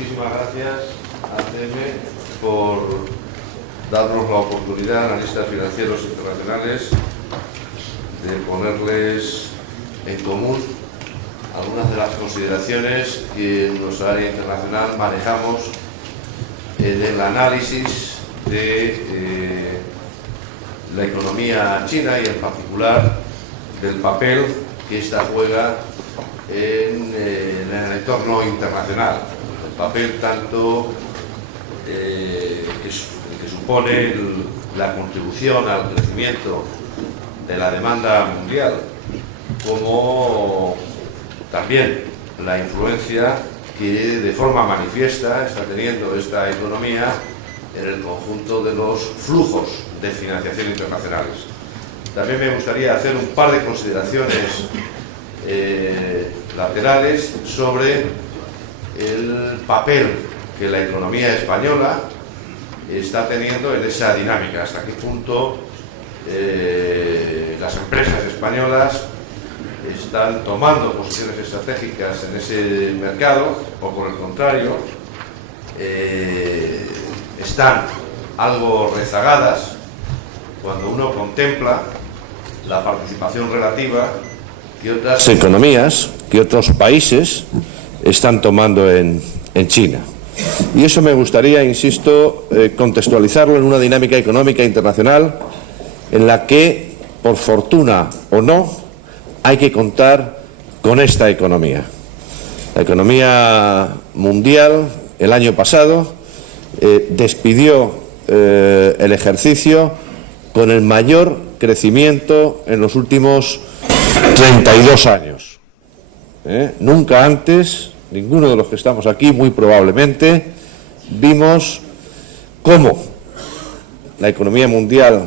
Muchísimas gracias a CM por darnos la oportunidad, analistas financieros internacionales, de ponerles en común algunas de las consideraciones que en nuestra área internacional manejamos en el análisis de la economía china y en particular del papel que ésta juega en el entorno internacional, el papel tanto que supone la contribución al crecimiento de la demanda mundial, como también la influencia que de forma manifiesta está teniendo esta economía en el conjunto de los flujos de financiación internacionales. También me gustaría hacer un par de consideraciones laterales sobre el papel que la economía española está teniendo en esa dinámica, hasta qué punto las empresas españolas están tomando posiciones estratégicas en ese mercado o por el contrario están algo rezagadas cuando uno contempla la participación relativa que otras economías, que otros países están tomando en China. Y eso me gustaría, insisto, contextualizarlo en una dinámica económica internacional en la que, por fortuna o no, hay que contar con esta economía. La economía mundial, el año pasado, despidió el ejercicio con el mayor crecimiento en los últimos 32 años. Nunca antes, ninguno de los que estamos aquí, muy probablemente, vimos cómo la economía mundial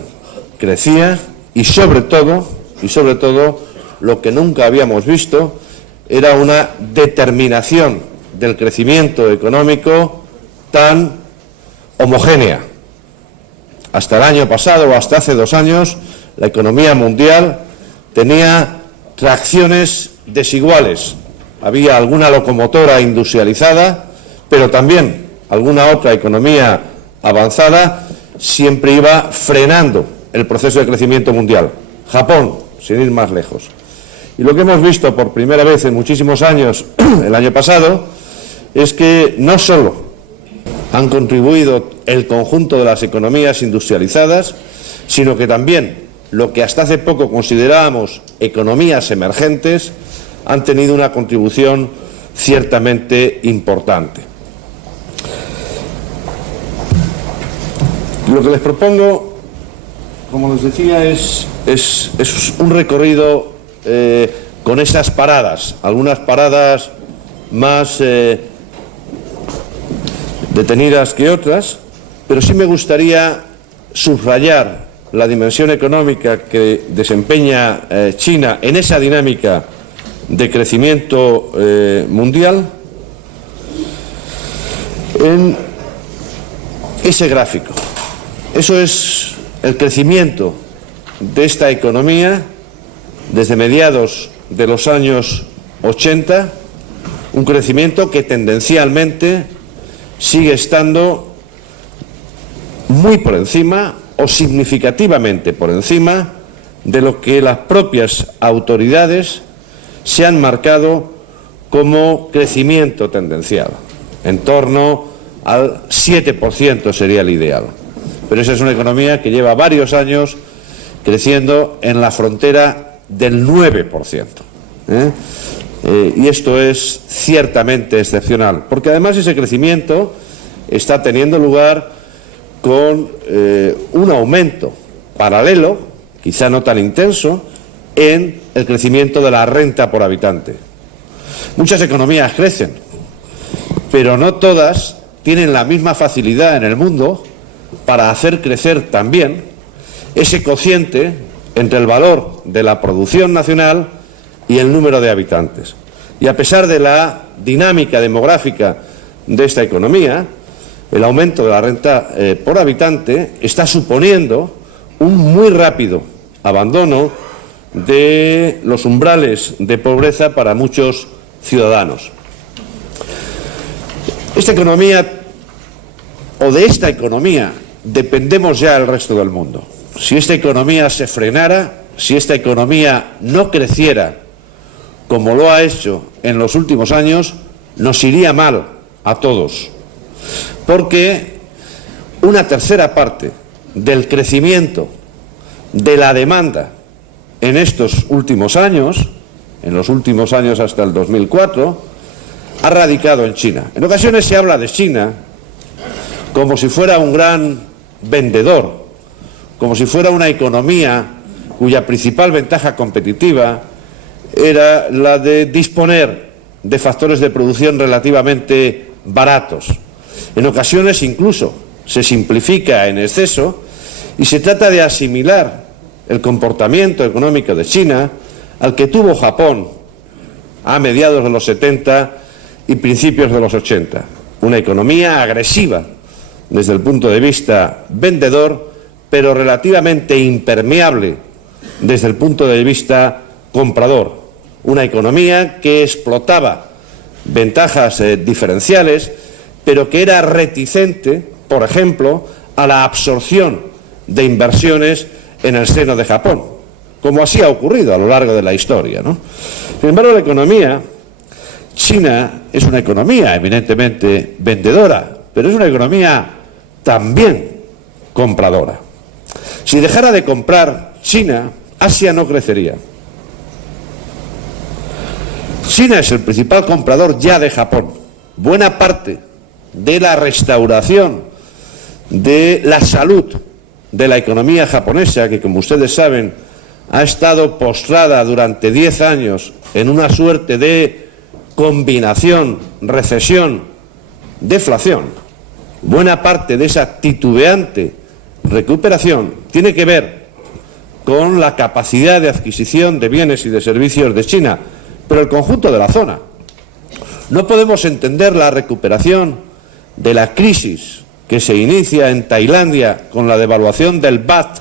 crecía y sobre todo, lo que nunca habíamos visto era una determinación del crecimiento económico tan homogénea. Hasta el año pasado o hasta hace 2 años, la economía mundial tenía tracciones desiguales. Había alguna locomotora industrializada, pero también alguna otra economía avanzada siempre iba frenando el proceso de crecimiento mundial. Japón, sin ir más lejos. Y lo que hemos visto por primera vez en muchísimos años, el año pasado, es que no solo han contribuido el conjunto de las economías industrializadas, sino que también lo que hasta hace poco considerábamos economías emergentes han tenido una contribución ciertamente importante. Lo que les propongo, como les decía, es un recorrido con esas paradas, algunas paradas más detenidas que otras, pero sí me gustaría subrayar la dimensión económica que desempeña China en esa dinámica de crecimiento mundial en ese gráfico. Eso es el crecimiento de esta economía desde mediados de los años 80, un crecimiento que tendencialmente sigue estando muy por encima o significativamente por encima de lo que las propias autoridades se han marcado como crecimiento tendencial. En torno al 7% sería el ideal. Pero esa es una economía que lleva varios años creciendo en la frontera del 9%. Y esto es ciertamente excepcional, porque además ese crecimiento está teniendo lugar con un aumento paralelo, quizá no tan intenso, en el crecimiento de la renta por habitante. Muchas economías crecen, pero no todas tienen la misma facilidad en el mundo para hacer crecer también ese cociente entre el valor de la producción nacional y el número de habitantes. Y a pesar de la dinámica demográfica de esta economía, el aumento de la renta por habitante está suponiendo un muy rápido abandono de los umbrales de pobreza para muchos ciudadanos. Esta economía, o de esta economía, dependemos ya el resto del mundo. Si esta economía se frenara, si esta economía no creciera como lo ha hecho en los últimos años, nos iría mal a todos. Porque una tercera parte del crecimiento de la demanda en estos últimos años, en los últimos años hasta el 2004, ha radicado en China. En ocasiones se habla de China como si fuera un gran vendedor, como si fuera una economía cuya principal ventaja competitiva era la de disponer de factores de producción relativamente baratos. En ocasiones incluso se simplifica en exceso y se trata de asimilar el comportamiento económico de China al que tuvo Japón a mediados de los 70 y principios de los 80. Una economía agresiva desde el punto de vista vendedor, pero relativamente impermeable desde el punto de vista comprador. Una economía que explotaba ventajas diferenciales, pero que era reticente, por ejemplo, a la absorción de inversiones en el seno de Japón, como así ha ocurrido a lo largo de la historia, ¿no? Sin embargo, la economía china es una economía eminentemente vendedora, pero es una economía también compradora. Si dejara de comprar China, Asia no crecería. China es el principal comprador ya de Japón. Buena parte de la restauración de la salud de la economía japonesa, que como ustedes saben ha estado postrada durante 10 años en una suerte de combinación, recesión, deflación, buena parte de esa titubeante recuperación tiene que ver con la capacidad de adquisición de bienes y de servicios de China, pero el conjunto de la zona. No podemos entender la recuperación de la crisis que se inicia en Tailandia con la devaluación del baht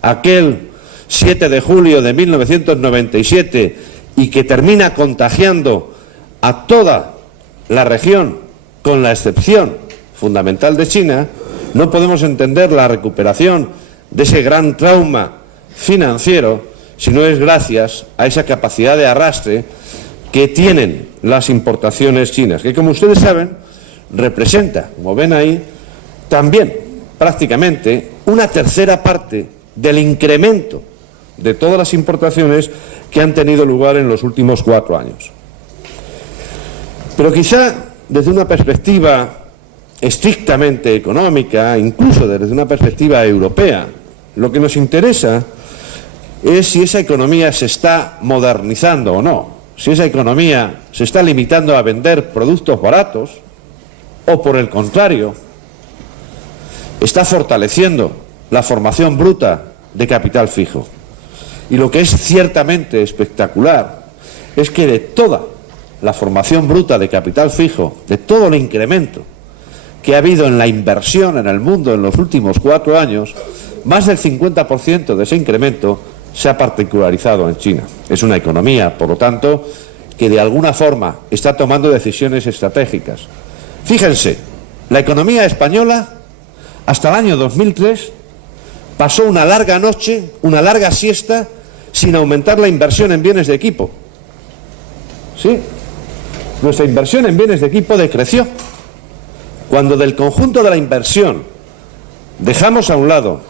aquel 7 de julio de 1997 y que termina contagiando a toda la región, con la excepción fundamental de China. No podemos entender la recuperación de ese gran trauma financiero si no es gracias a esa capacidad de arrastre que tienen las importaciones chinas, que como ustedes saben representa, como ven ahí, también prácticamente una tercera parte del incremento de todas las importaciones que han tenido lugar en los últimos 4 años. Pero quizá desde una perspectiva estrictamente económica, incluso desde una perspectiva europea, lo que nos interesa es si esa economía se está modernizando o no, si esa economía se está limitando a vender productos baratos o, por el contrario, está fortaleciendo la formación bruta de capital fijo. Y lo que es ciertamente espectacular es que de toda la formación bruta de capital fijo, de todo el incremento que ha habido en la inversión en el mundo en los últimos 4 años, más del 50% de ese incremento se ha particularizado en China. Es una economía, por lo tanto, que de alguna forma está tomando decisiones estratégicas. Fíjense, la economía española hasta el año 2003 pasó una larga noche, una larga siesta, sin aumentar la inversión en bienes de equipo. ¿Sí? Nuestra inversión en bienes de equipo decreció. Cuando del conjunto de la inversión dejamos a un lado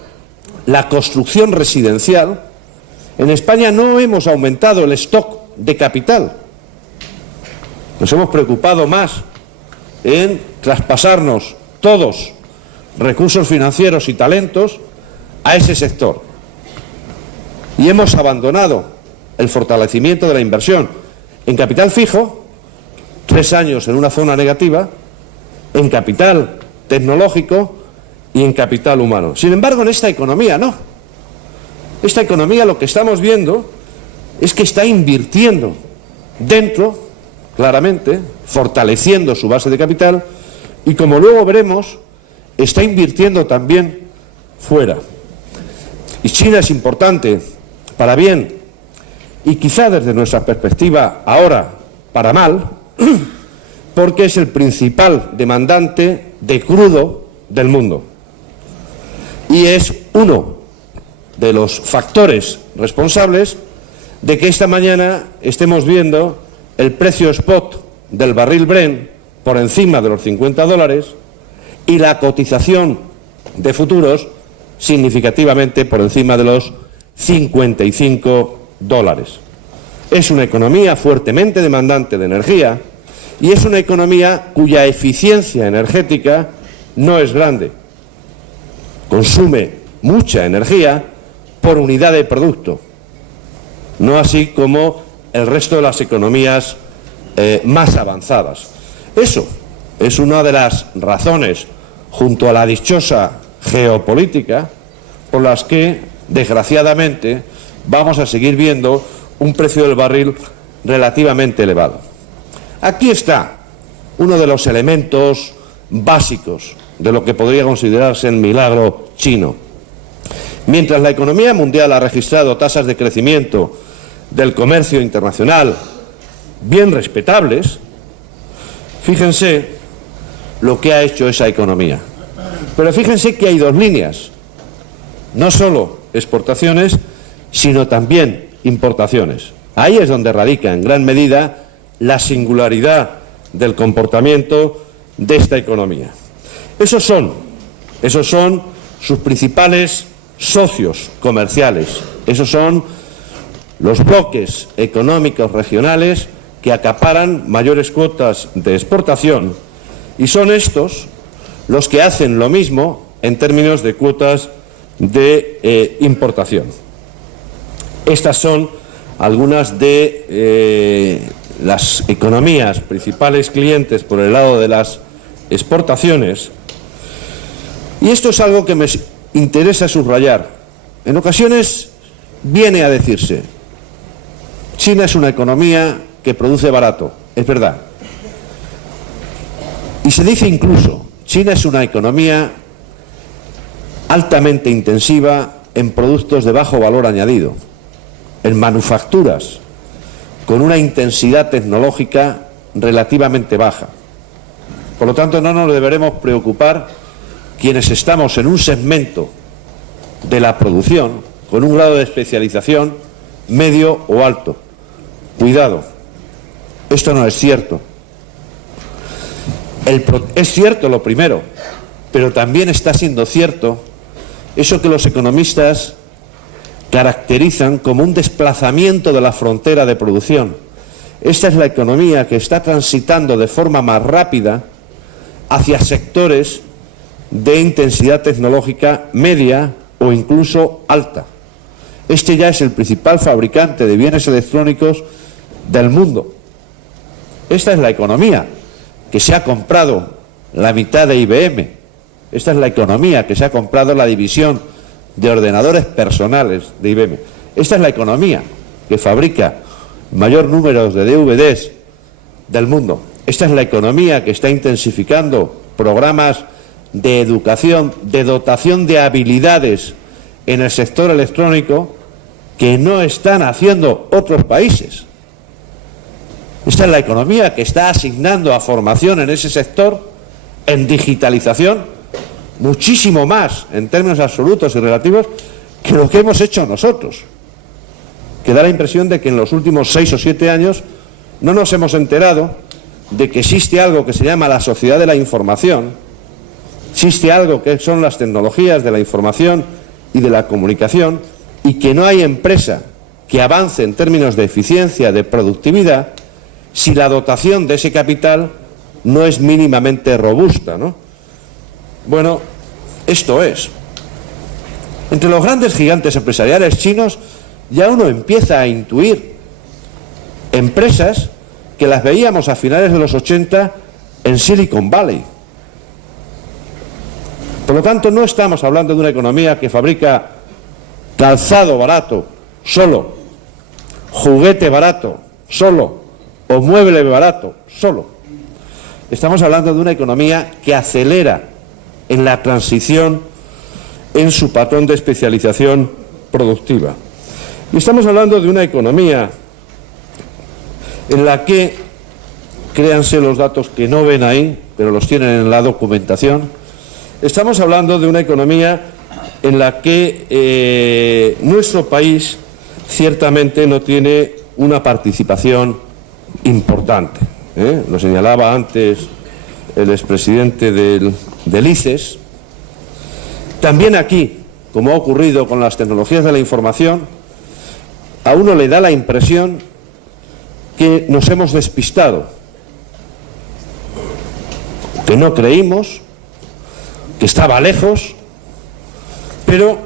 la construcción residencial, en España no hemos aumentado el stock de capital. Nos hemos preocupado más en traspasarnos todos recursos financieros y talentos a ese sector. Y hemos abandonado el fortalecimiento de la inversión en capital fijo, 3 años en una zona negativa, en capital tecnológico y en capital humano. Sin embargo, en esta economía no. Esta economía lo que estamos viendo es que está invirtiendo dentro, claramente, fortaleciendo su base de capital y, como luego veremos, está invirtiendo también fuera. Y China es importante para bien y quizá desde nuestra perspectiva ahora para mal, porque es el principal demandante de crudo del mundo. Y es uno de los factores responsables de que esta mañana estemos viendo el precio spot del barril Brent por encima de los $50 y la cotización de futuros significativamente por encima de los $55. Es una economía fuertemente demandante de energía y es una economía cuya eficiencia energética no es grande. Consume mucha energía por unidad de producto, no así como el resto de las economías más avanzadas. Eso es una de las razones, junto a la dichosa geopolítica, por las que, desgraciadamente, vamos a seguir viendo un precio del barril relativamente elevado. Aquí está uno de los elementos básicos de lo que podría considerarse el milagro chino. Mientras la economía mundial ha registrado tasas de crecimiento del comercio internacional bien respetables, fíjense lo que ha hecho esa economía. Pero fíjense que hay dos líneas, no solo exportaciones, sino también importaciones. Ahí es donde radica en gran medida la singularidad del comportamiento de esta economía. Esos son sus principales socios comerciales, esos son los bloques económicos regionales que acaparan mayores cuotas de exportación, y son estos los que hacen lo mismo en términos de cuotas de importación. Estas son algunas de las economías principales clientes por el lado de las exportaciones, y esto es algo que me interesa subrayar. En ocasiones viene a decirse: China es una economía que produce barato. Es verdad. Y se dice incluso: China es una economía altamente intensiva en productos de bajo valor añadido, en manufacturas, con una intensidad tecnológica relativamente baja. Por lo tanto, no nos deberemos preocupar quienes estamos en un segmento de la producción con un grado de especialización medio o alto. Cuidado, esto no es cierto. Es cierto lo primero, pero también está siendo cierto eso que los economistas caracterizan como un desplazamiento de la frontera de producción. Esta es la economía que está transitando de forma más rápida hacia sectores de intensidad tecnológica media o incluso alta. Este ya es el principal fabricante de bienes electrónicos del mundo. Esta es la economía que se ha comprado la mitad de IBM. Esta es la economía que se ha comprado la división de ordenadores personales de IBM. Esta es la economía que fabrica mayor número de DVDs del mundo. Esta es la economía que está intensificando programas de educación, de dotación de habilidades en el sector electrónico que no están haciendo otros países. Esta es la economía que está asignando a formación en ese sector, en digitalización, muchísimo más en términos absolutos y relativos que lo que hemos hecho nosotros, que da la impresión de que en los últimos 6 o 7 años no nos hemos enterado de que existe algo que se llama la sociedad de la información, existe algo que son las tecnologías de la información y de la comunicación, y que no hay empresa que avance en términos de eficiencia, de productividad, si la dotación de ese capital no es mínimamente robusta, ¿no? Bueno, esto es. Entre los grandes gigantes empresariales chinos ya uno empieza a intuir empresas que las veíamos a finales de los 80 en Silicon Valley. Por lo tanto, no estamos hablando de una economía que fabrica calzado barato solo, juguete barato solo o mueble barato solo. Estamos hablando de una economía que acelera en la transición en su patrón de especialización productiva. Y estamos hablando de una economía en la que créanse los datos que no ven ahí, pero los tienen en la documentación. Estamos hablando de una economía en la que nuestro país ciertamente no tiene una participación importante. Lo señalaba antes el expresidente del ICES. También aquí, como ha ocurrido con las tecnologías de la información, a uno le da la impresión que nos hemos despistado, que no creímos, que estaba lejos, pero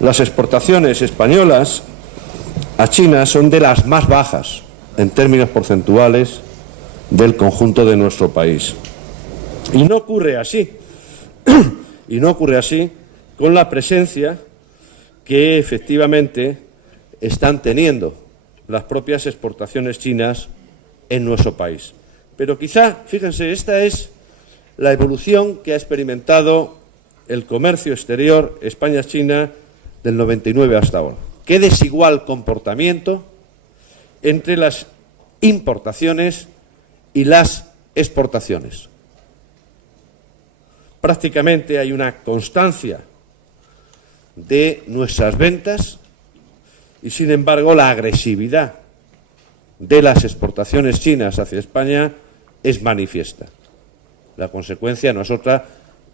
las exportaciones españolas a China son de las más bajas en términos porcentuales del conjunto de nuestro país. Y no ocurre así. Y no ocurre así con la presencia que efectivamente están teniendo las propias exportaciones chinas en nuestro país. Pero quizá, fíjense, esta es la evolución que ha experimentado el comercio exterior España-China del 99 hasta ahora. Qué desigual comportamiento entre las importaciones y las exportaciones. Prácticamente hay una constancia de nuestras ventas y, sin embargo, la agresividad de las exportaciones chinas hacia España es manifiesta. La consecuencia no es otra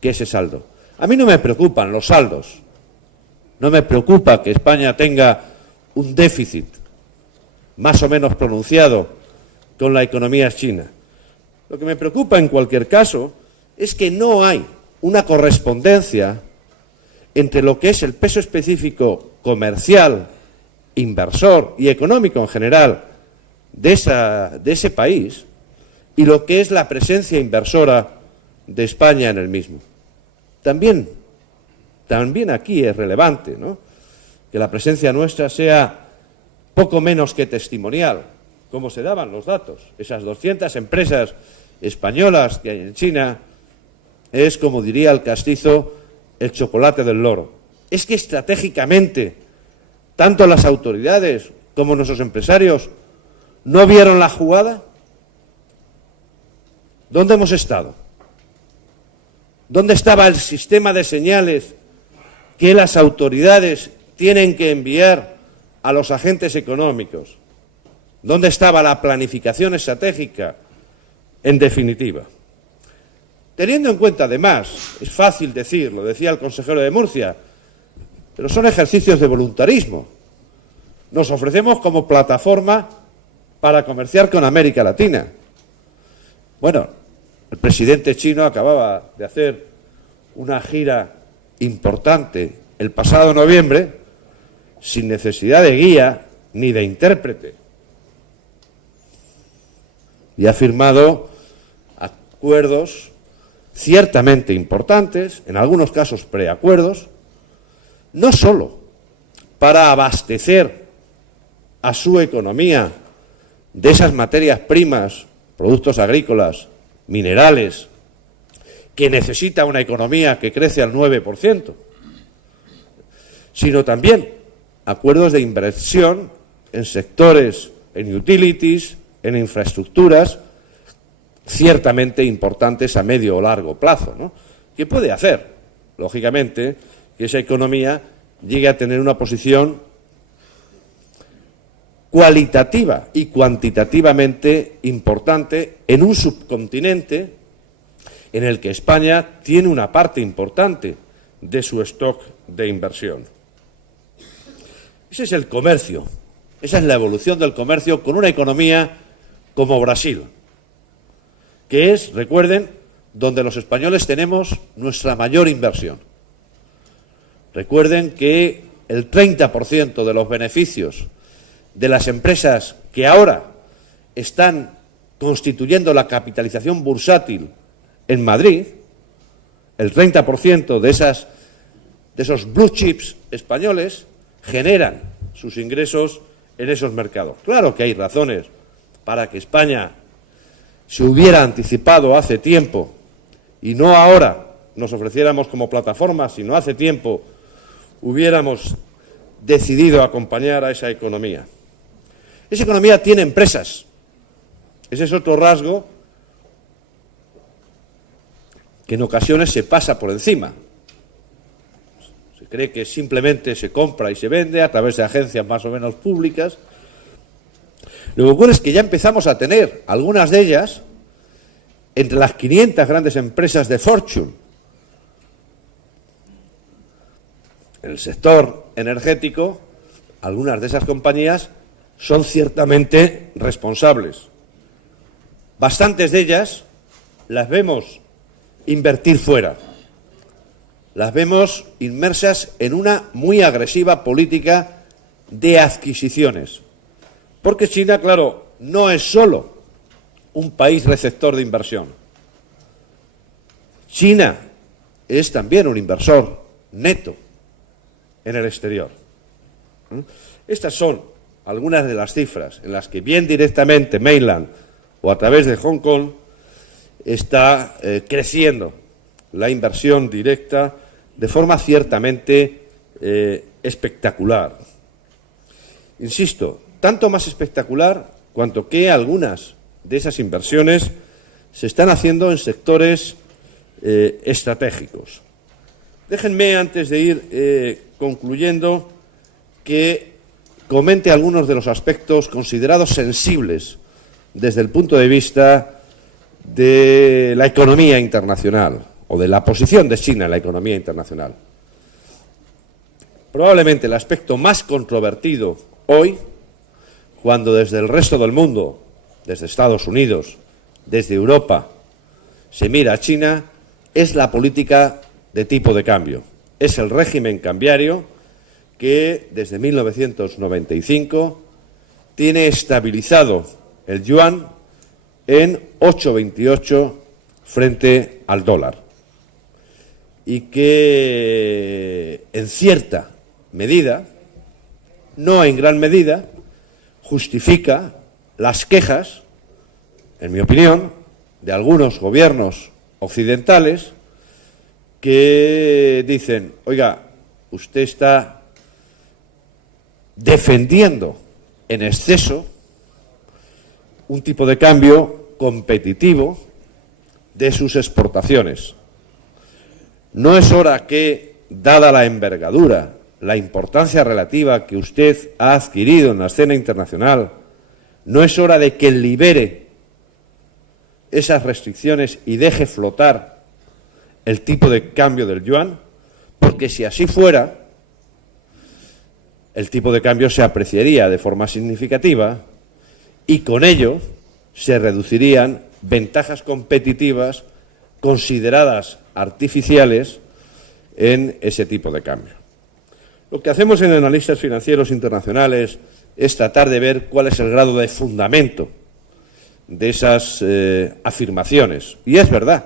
que ese saldo. A mí no me preocupan los saldos. No me preocupa que España tenga un déficit más o menos pronunciado con la economía china. Lo que me preocupa, en cualquier caso, es que no hay una correspondencia entre lo que es el peso específico comercial, inversor y económico en general de ese país y lo que es la presencia inversora de España en el mismo. También aquí es relevante, ¿no?, que la presencia nuestra sea poco menos que testimonial, como se daban los datos. Esas 200 empresas españolas que hay en China es, como diría el castizo, el chocolate del loro. Es que estratégicamente, tanto las autoridades como nuestros empresarios no vieron la jugada. ¿Dónde hemos estado? ¿Dónde estaba el sistema de señales que las autoridades tienen que enviar a los agentes económicos? ¿Dónde estaba la planificación estratégica, en definitiva? Teniendo en cuenta, además, es fácil decir, lo decía el consejero de Murcia, pero son ejercicios de voluntarismo. Nos ofrecemos como plataforma para comerciar con América Latina. Bueno, el presidente chino acababa de hacer una gira importante el pasado noviembre sin necesidad de guía ni de intérprete. Y ha firmado acuerdos ciertamente importantes, en algunos casos preacuerdos, no solo para abastecer a su economía de esas materias primas, productos agrícolas, minerales, que necesita una economía que crece al 9%, sino también acuerdos de inversión en sectores, en utilities, en infraestructuras, ciertamente importantes a medio o largo plazo, ¿no?, que puede hacer, lógicamente, que esa economía llegue a tener una posición cualitativa y cuantitativamente importante en un subcontinente en el que España tiene una parte importante de su stock de inversión. Ese es el comercio, esa es la evolución del comercio con una economía como Brasil, que es, recuerden, donde los españoles tenemos nuestra mayor inversión. Recuerden que el 30% de los beneficios de las empresas que ahora están constituyendo la capitalización bursátil en Madrid, el 30% de esos blue chips españoles generan sus ingresos en esos mercados. Claro que hay razones para que España se hubiera anticipado hace tiempo y no ahora nos ofreciéramos como plataforma, sino hace tiempo hubiéramos decidido acompañar a esa economía. Esa economía tiene empresas. Ese es otro rasgo que en ocasiones se pasa por encima. Se cree que simplemente se compra y se vende a través de agencias más o menos públicas. Lo que ocurre es que ya empezamos a tener algunas de ellas entre las 500 grandes empresas de Fortune. En el sector energético, algunas de esas compañías son ciertamente responsables. Bastantes de ellas las vemos invertir fuera. Las vemos inmersas en una muy agresiva política de adquisiciones. Porque China, claro, no es solo un país receptor de inversión. China es también un inversor neto en el exterior. Estas son algunas de las cifras en las que bien directamente Mainland o a través de Hong Kong está creciendo la inversión directa de forma ciertamente espectacular. Insisto, tanto más espectacular cuanto que algunas de esas inversiones se están haciendo en sectores estratégicos. Déjenme, antes de ir concluyendo, que comente algunos de los aspectos considerados sensibles desde el punto de vista de la economía internacional o de la posición de China en la economía internacional. Probablemente el aspecto más controvertido hoy, cuando desde el resto del mundo, desde Estados Unidos, desde Europa, se mira a China, es la política de tipo de cambio. Es el régimen cambiario que desde 1995 tiene estabilizado el yuan en 8,28 frente al dólar y que en cierta medida, no en gran medida, justifica las quejas, en mi opinión, de algunos gobiernos occidentales que dicen, oiga, usted está defendiendo en exceso un tipo de cambio competitivo de sus exportaciones. ¿No es hora que, dada la envergadura, la importancia relativa que usted ha adquirido en la escena internacional, no es hora de que libere esas restricciones y deje flotar el tipo de cambio del yuan? Porque si así fuera, el tipo de cambio se apreciaría de forma significativa y con ello se reducirían ventajas competitivas consideradas artificiales en ese tipo de cambio. Lo que hacemos en Analistas Financieros Internacionales es tratar de ver cuál es el grado de fundamento de esas afirmaciones. Y es verdad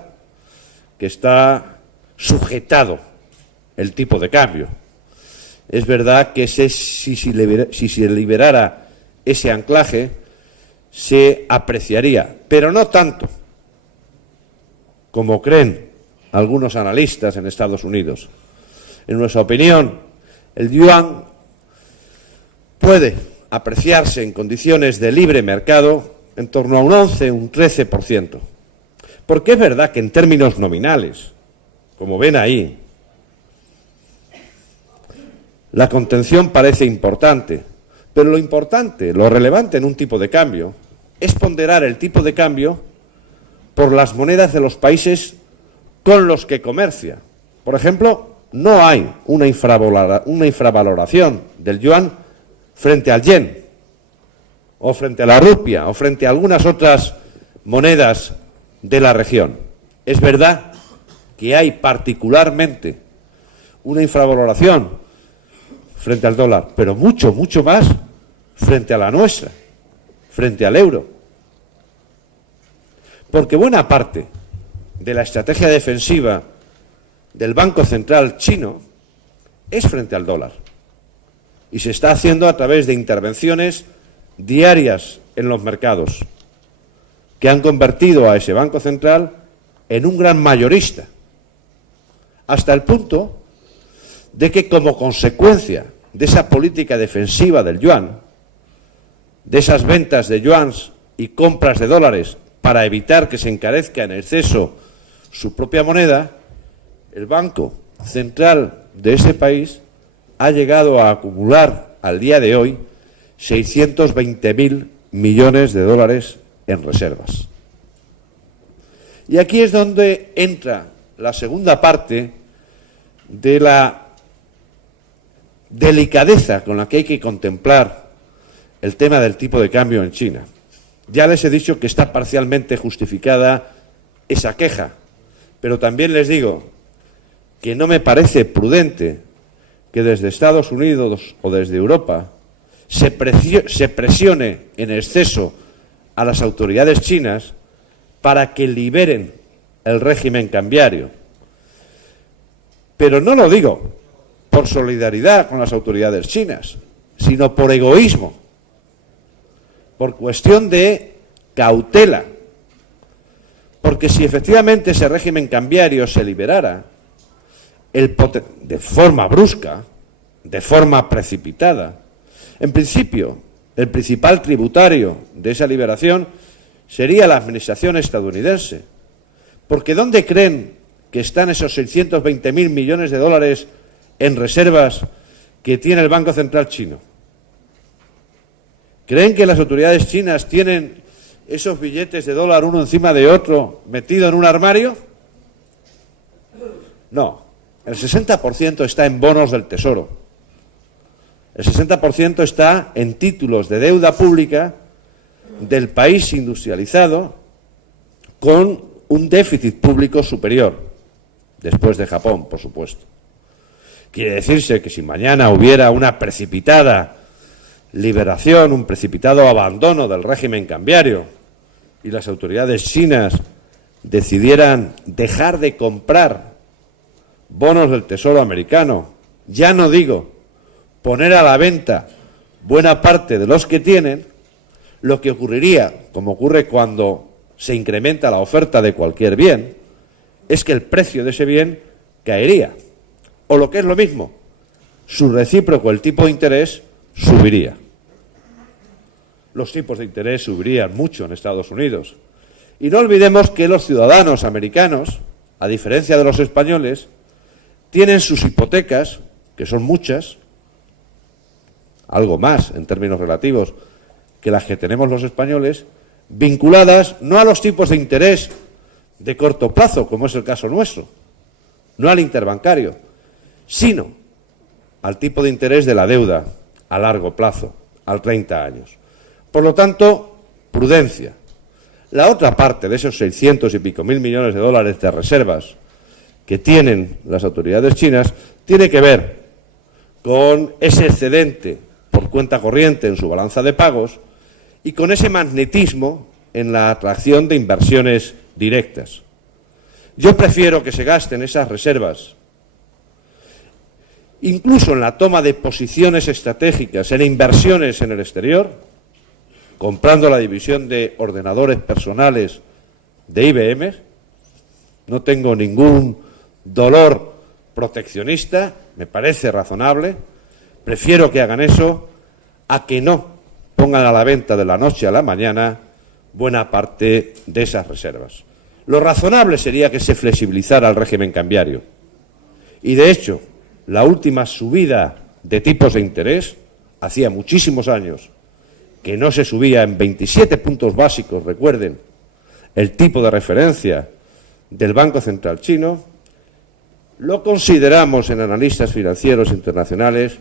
que está sujetado el tipo de cambio. Es verdad que si se liberara ese anclaje, se apreciaría, pero no tanto como creen algunos analistas en Estados Unidos. En nuestra opinión, el yuan puede apreciarse en condiciones de libre mercado en torno a un 11, un 13%. Porque es verdad que en términos nominales, como ven ahí, la contención parece importante, pero lo importante, lo relevante en un tipo de cambio, es ponderar el tipo de cambio por las monedas de los países con los que comercia. Por ejemplo, no hay una infravaloración del yuan frente al yen, o frente a la rupia, o frente a algunas otras monedas de la región. Es verdad que hay particularmente una infravaloración frente al dólar, pero mucho, mucho más frente a la nuestra, frente al euro. Porque buena parte de la estrategia defensiva del Banco Central chino es frente al dólar. Y se está haciendo a través de intervenciones diarias en los mercados, que han convertido a ese Banco Central en un gran mayorista, hasta el punto de que, como consecuencia de esa política defensiva del yuan, de esas ventas de yuans y compras de dólares para evitar que se encarezca en exceso su propia moneda, el Banco Central de ese país ha llegado a acumular al día de hoy 620.000 millones de dólares en reservas. Y aquí es donde entra la segunda parte de la delicadeza con la que hay que contemplar el tema del tipo de cambio en China. Ya les he dicho que está parcialmente justificada esa queja, pero también les digo que no me parece prudente que desde Estados Unidos o desde Europa se presione en exceso a las autoridades chinas para que liberen el régimen cambiario. Pero no lo digo por solidaridad con las autoridades chinas, sino por egoísmo, por cuestión de cautela. Porque si efectivamente ese régimen cambiario se liberara de forma brusca, de forma precipitada, en principio, el principal tributario de esa liberación sería la administración estadounidense. Porque ¿dónde creen que están esos 620.000 millones de dólares en reservas que tiene el Banco Central chino? ¿Creen que las autoridades chinas tienen esos billetes de dólar uno encima de otro metido en un armario? No, el 60% está en bonos del Tesoro. El 60% está en títulos de deuda pública del país industrializado con un déficit público superior, después de Japón, por supuesto. Quiere decirse que si mañana hubiera una precipitada liberación, un precipitado abandono del régimen cambiario y las autoridades chinas decidieran dejar de comprar bonos del Tesoro americano, ya no digo poner a la venta buena parte de los que tienen, lo que ocurriría, como ocurre cuando se incrementa la oferta de cualquier bien, es que el precio de ese bien caería. O lo que es lo mismo, su recíproco, el tipo de interés, subiría. Los tipos de interés subirían mucho en Estados Unidos. Y no olvidemos que los ciudadanos americanos, a diferencia de los españoles, tienen sus hipotecas, que son muchas, algo más en términos relativos que las que tenemos los españoles, vinculadas no a los tipos de interés de corto plazo, como es el caso nuestro, no al interbancario, sino al tipo de interés de la deuda a largo plazo, al 30 años. Por lo tanto, prudencia. La otra parte de esos 600 y pico mil millones de dólares de reservas que tienen las autoridades chinas tiene que ver con ese excedente por cuenta corriente en su balanza de pagos y con ese magnetismo en la atracción de inversiones directas. Yo prefiero que se gasten esas reservas, incluso en la toma de posiciones estratégicas, en inversiones en el exterior, comprando la división de ordenadores personales de IBM. No tengo ningún dolor proteccionista, me parece razonable. Prefiero que hagan eso a que no pongan a la venta de la noche a la mañana buena parte de esas reservas. Lo razonable sería que se flexibilizara el régimen cambiario. Y, de hecho, la última subida de tipos de interés, hacía muchísimos años que no se subía en 27 puntos básicos, recuerden, el tipo de referencia del Banco Central chino, lo consideramos en analistas financieros internacionales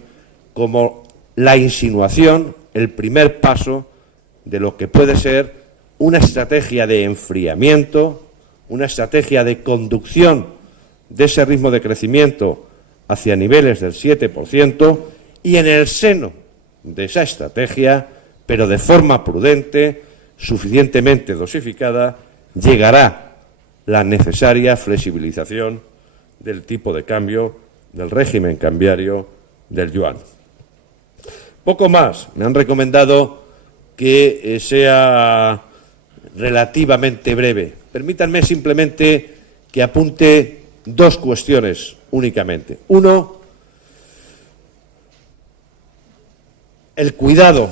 como la insinuación, el primer paso de lo que puede ser una estrategia de enfriamiento, una estrategia de conducción de ese ritmo de crecimiento hacia niveles del 7% y en el seno de esa estrategia, pero de forma prudente, suficientemente dosificada, llegará la necesaria flexibilización del tipo de cambio, del régimen cambiario del yuan. Poco más. Me han recomendado que sea relativamente breve. Permítanme simplemente que apunte dos cuestiones únicamente. Uno, el cuidado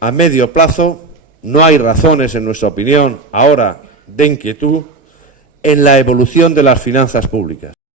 a medio plazo. No hay razones, en nuestra opinión, ahora de inquietud. en la evolución de las finanzas públicas.